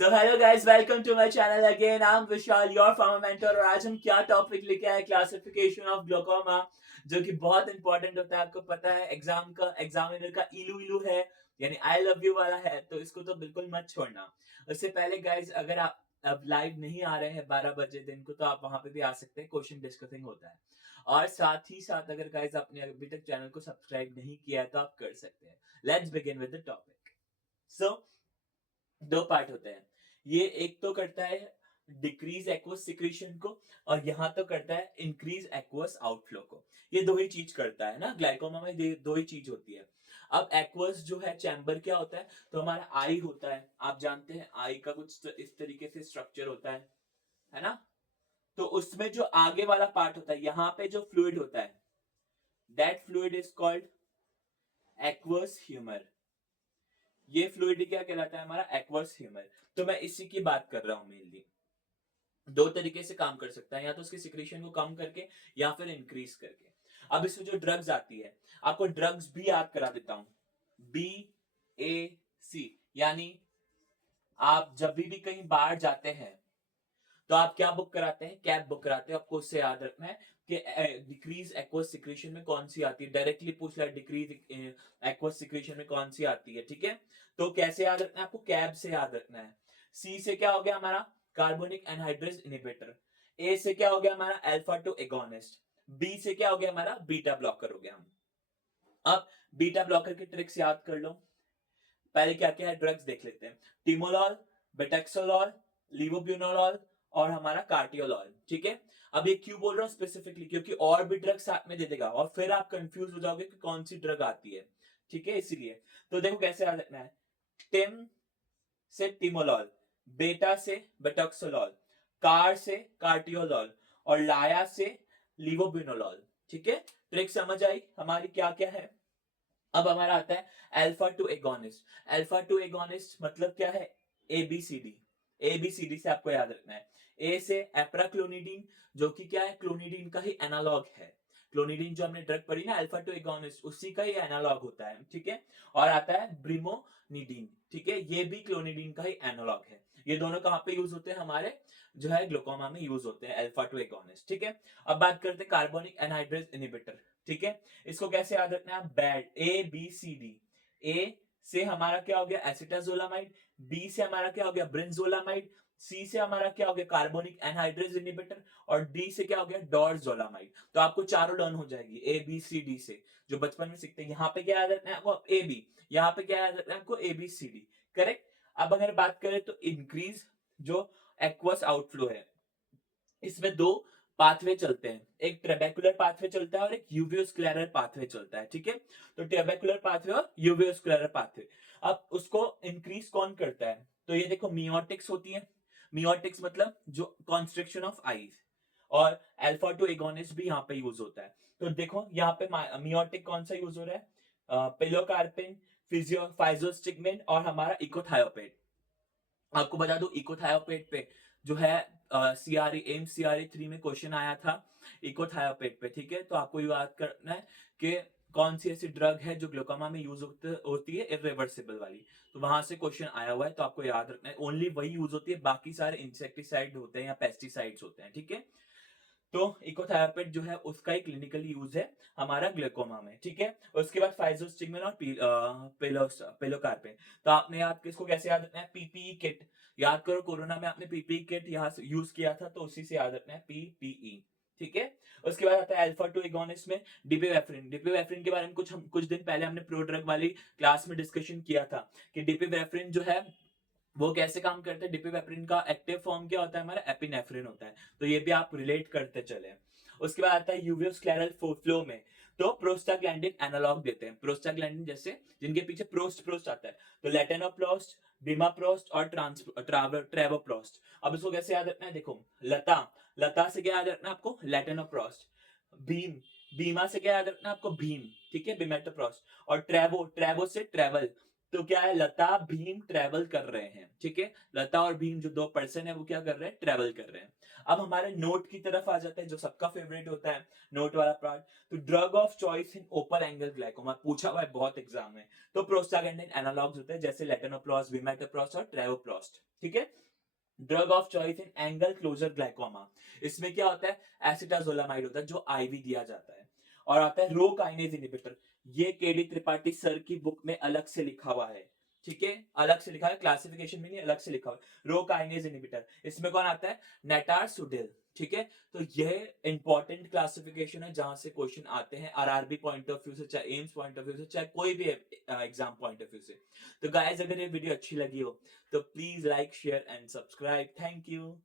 So hello guys, welcome to my channel again. I am Vishal, your pharma mentor. और आज हम क्या topic लेके आए, क्लासिफिकेशन ऑफ ग्लूकोमा, जो कि बहुत इंपॉर्टेंट होता है। आपको पता है एग्जामिनर का इलू इलू है, यानी आई लव यू वाला है, तो इसको तो बिल्कुल मत छोड़ना। उससे पहले गाइस, अगर आप अब लाइव नहीं आ रहे हैं 12 बजे दिन को, तो आप वहां पे भी आ सकते हैं, क्वेश्चन डिस्कसिंग होता है। और साथ ही साथ अगर गाइस आपने अभी तक चैनल को सब्सक्राइब नहीं किया है तो आप कर सकते हैं। Let's begin with the topic. So दो पार्ट होते हैं। ये एक तो करता है डिक्रीज एक्वस सिक्रीशन को, और यहाँ तो करता है इंक्रीज एक्वस आउटफ्लो को। ये दो ही चीज करता है ना, ग्लाइकोमा में दो ही चीज होती है। अब एक्वस जो है चैम्बर क्या होता है, तो हमारा आई होता है। आप जानते हैं आई का कुछ इस तरीके से स्ट्रक्चर होता है ना। तो उसमें जो आगे वाला पार्ट होता है, यहाँ पे जो फ्लूइड होता है, that fluid is called aqueous humour. ये फ्लूइड क्या कहलाता है, हमारा एक्वस ह्यूमर। तो मैं इसी की बात कर रहा हूं मेनली। दो तरीके से काम कर सकता है, या तो उसकी सिक्रीशन को कम करके या फिर इंक्रीज करके। अब इसमें जो ड्रग्स आती है, आपको ड्रग्स भी याद करा देता हूं। BAC, यानी आप जब भी कहीं बाहर जाते हैं तो आप क्या बुक कराते हैं, कैब बुक कराते हैं। आपको उससे याद रखना है कि डिक्रीज एक्वस सिक्रीशन में कौन सी आती है। डायरेक्टली पूछ लिया डिक्रीज एक्वस सिक्रीशन में कौन सी आती है, ठीक है। तो कैसे याद रखना है, आपको कैब से याद रखना है। सी से क्या हो गया हमारा, कार्बोनिक एनहाइड्रेज इनहिबिटर। ए से क्या हो गया हमारा, अल्फा टू एगोनिस्ट। बी से क्या हो गया हमारा, बीटा ब्लॉकर हो गया। हम अब बीटा ब्लॉकर की ट्रिक्स याद कर लो। पहले क्या क्या है ड्रग्स देख लेते हैं। टिमोलॉल, बेटेक्सोलॉल, लिवोब्यूनोलॉल और हमारा कार्टियोलॉल, ठीक है। अब ये क्यों बोल रहा हूं स्पेसिफिकली, क्योंकि और भी ड्रग साथ में दे देगा और फिर आप कंफ्यूज हो जाओगे कि कौन सी ड्रग आती है, ठीक है, इसीलिए। तो देखो कैसे याद रखना है। टिम से टिमोलॉल, बेटा से बेटोक्सोलॉल, कार से कार्टियोलॉल और लाया से लिवोब्यूनोलॉल, ठीक है। ट्रिक समझ आई हमारी क्या क्या है। अब हमारा आता है alpha two agonist. Alpha two agonist मतलब क्या है, एबीसीडी। एबीसीडी से आपको याद रखना है। ए से एप्राक्लोनिडीन, जो कि क्या है, क्लोनिडीन का ही एनालॉग है। क्लोनिडीन जो हमने ड्रग पढ़ी ना अल्फा टू एगोनिस्ट, उसी का ही एनालॉग होता है, ठीक है। और आता है ब्रिमोनिडीन, ठीक है, ये भी क्लोनिडीन का ही एनालॉग है। ये दोनों कहां पे यूज होते हैं, हमारे जो है ग्लूकोमा में यूज होते हैं, अल्फा टू एगोनिस्ट, ठीक है। अब बात करते हैं कार्बोनिक एनहाइड्रेज इनहिबिटर, ठीक है। इसको कैसे याद रखना है, बैड, ABCD। ए से हमारा क्या हो गया, एसिटाजोलामाइड। बी से हमारा क्या हो गया, ब्रिंजोलामाइड। सी से हमारा क्या हो गया, कार्बोनिक एनहाइड्रेज इनहिबिटर। और डी से क्या हो गया, डोरजोलामाइड। तो आपको चारों लर्न हो जाएगी ABCD से, जो बचपन में सीखते हैं। यहाँ पे क्या याद रखना है आपको, AB। यहाँ पे क्या याद रखना है आपको, ABCD, करेक्ट। अब अगर बात करें तो इंक्रीज जो एक्वस आउटफ्लो है, इसमें दो पाथवे चलते हैं। एक ट्रेबेकुलर पाथवे चलता है और एक यूवियोस्क्लेरल पाथवे चलता है, ठीक है। तो ट्रेबेकुलर पाथवे और यूवियोस्क्लेरल पाथवे। अब उसको इंक्रीज कौन करता है, तो ये देखो मियोटिक्स होती है। मियोटिक्स मतलब जो कॉन्स्ट्रिक्शन ऑफ आईज। और अल्फा टू एगोनिस्ट भी यहाँ पे यूज होता है। तो देखो यहाँ पे मियोटिक कौन सा यूज हो रहा है, पिलोकार्पिन, फिजियो फाइजोस्टिगमिन और हमारा इकोथायोपेट। आपको बता दूं इकोथायोपेट पे जो है सीआरई एम्स सीआरई 3 में क्वेश्चन आया था इकोथायोपेट पे, ठीक है। तो आपको याद करना है कि कौन सी ऐसी ड्रग है जो ग्लूकोमा में यूज होती है, इरिवर्सिबल वाली। तो वहां से क्वेश्चन आया हुआ है, तो आपको याद रखना है ओनली वही यूज होती है, बाकी सारे इंसेक्टिसाइड होते हैं या पेस्टिसाइड्स होते हैं, ठीक है। तो इकोथेरापिट जो है उसका ही क्लिनिकल यूज है हमारा ग्लूकोमा में, ठीक है। उसके बाद फाइजोस्टिगमिन और पेलोकार्पिन। तो आपने याद किसको कैसे याद रखना है, पीपीई किट। याद करो कोरोना में आपने पीपीई किट यहाँ से यूज किया था, तो उसी से याद रखना है पीपीई, ठीक है। उसके बाद आता है अल्फा टू एगोनिस्ट में डिपिवेफ्रिन। डिपिवेफ्रिन के बारे में कुछ दिन पहले हमने प्रो ड्रग वाली क्लास में डिस्कशन किया था कि डिपिवेफ्रिन जो है वो कैसे काम करते हैं। डिपिवेफ्रिन का एक्टिव फॉर्म क्या होता है, हमारा एपिनेफ्रिन होता है। तो ये भी आप रिलेट करते चले। उसके बाद आता है यूवियोस्क्लेरल फ्लो में, तो प्रोस्टाग्लैंडिन एनालॉग देते हैं। प्रोस्टाग्लैंडिन जैसे जिनके पीछे प्रोस्ट प्रोस्ट आता है, तो लेटेनोप्रोस्ट, बिमाप्रोस्ट और ट्रेवोप्रोस्ट। अब इसको कैसे याद रखना है, देखो लता, लता से क्या याद रखना है आपको, लेटेनोप्रोस्ट। भीम, बीमा से क्या याद रखना है आपको, भीम, ठीक है, बिमेटोप्रोस्ट। और ट्रेवो, ट्रेवो से ट्रेवल, तो क्या है, लता भीम ट्रेवल कर रहे हैं, ठीक है। लता और भीम जो दो पर्सन है वो क्या कर रहे हैं, ट्रेवल कर रहे हैं। अब हमारे नोट की तरफ आ जाते हैं, जो सबका फेवरेट होता है, नोट वाला पार्ट। तो drug of choice in open angle glaucoma पूछा हुआ है बहुत एग्जाम में। तो प्रोस्टाग्लैंडिन एनालॉग्स होते हैं जैसे लेटनोप्रोस्ट, विमेटोप्रोस्ट और ट्रेवोप्रोस्ट, ठीक है। Drug of choice in angle closure glaucoma, इसमें क्या होता है, एसिटाजोलामाइड होता है जो आईवी दिया जाता है। और आता है रो काइनेज इनहिबिटर, ये केडी त्रिपाठी सर की बुक में अलग से लिखा हुआ है, ठीक है, अलग से लिखा है, क्लासिफिकेशन में नहीं, अलग से लिखा हुआ है, रो काइनेज इनहिबिटर। इसमें कौन आता है, नेटार सुडेल, ठीक है। तो यह इंपॉर्टेंट क्लासिफिकेशन है जहां से क्वेश्चन आते हैं आरआरबी पॉइंट ऑफ व्यू से, चाहे एम्स पॉइंट ऑफ व्यू से, चाहे कोई भी एग्जाम पॉइंट ऑफ व्यू से। तो गाइस अगर ये वीडियो अच्छी लगी हो तो please like share and subscribe, thank you.